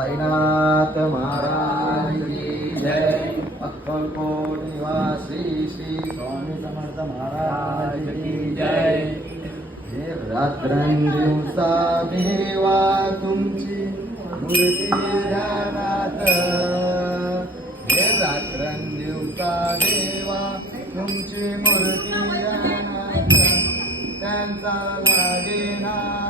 साईनाथ महाराज जय. अक्कलकोट निवासी श्री स्वामी समर्थ महाराज जय. रात्रंदिवसा देवा तुमची मूर्ती ध्यानात हे रात्रंदिवसा देवा तुमची मूर्ती ध्यानात त्यांचा लागेना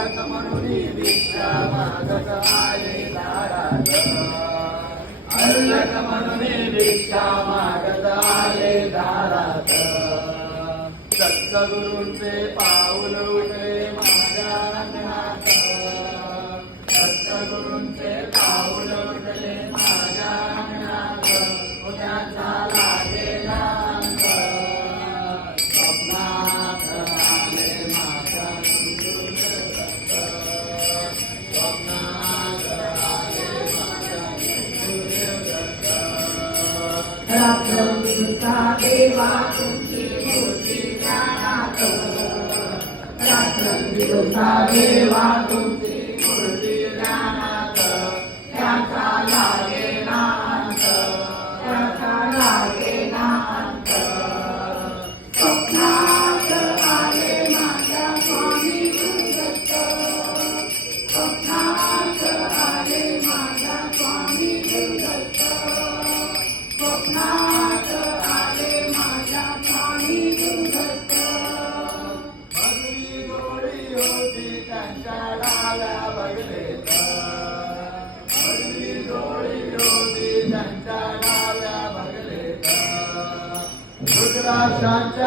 जग म्हणून भिक्षा मागत आले दारात अर्लक म्हणून भिक्षा मागत आले दारात सत्तगुरूंचे पाऊल उठले माझ्या अंगणात सत्तगुरूंचे पाऊल उठले माझ्या अंगणात उद्याचा लागे रात्रता देवा तुमची मूर्ती देवा तुमची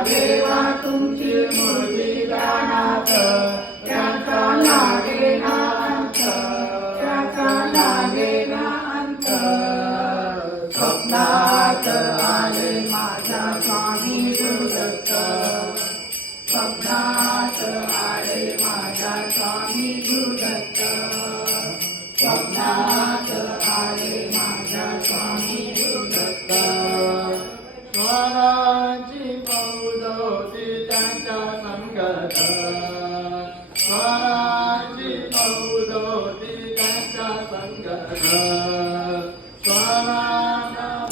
देवा तुमची मुली गाणात त्याचा लागे नांत त्याचा लागे नांत स्वप्नात आले माझ्या स्वामी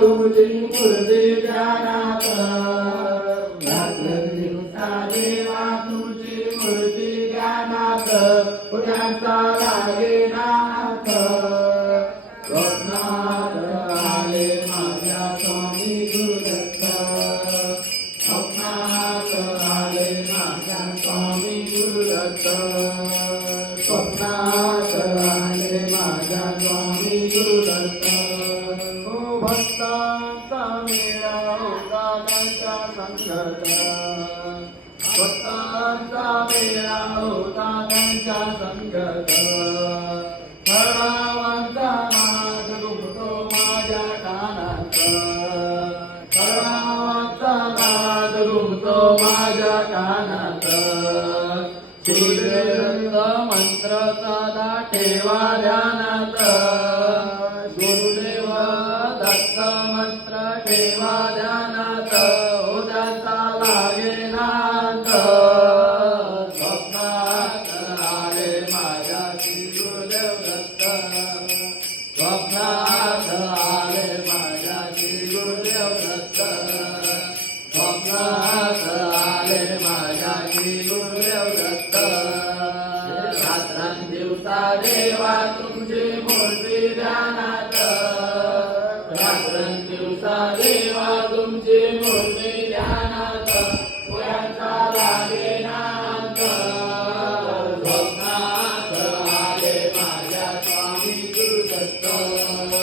तुमची मूर्ती ध्यानात रात्र दिवसा देवा तुझी मूर्ती ध्यानात पुण्याचा लागे नाथ. स्वप्नात आले माझ्या स्वामी गुरुदत्त. स्वप्नात आले माझ्या स्वामी गुरुदत्त. स्वप्नात आले भक्तांचा मेळा होता त्यांच्या संगत. हळावांचा नाद घुमतो माझ्या कानात. हळावांचा नाद घुमतो माझ्या कानात. श्रीरंग मंत्र सदा ठेवा ध्यान गुरुदत्त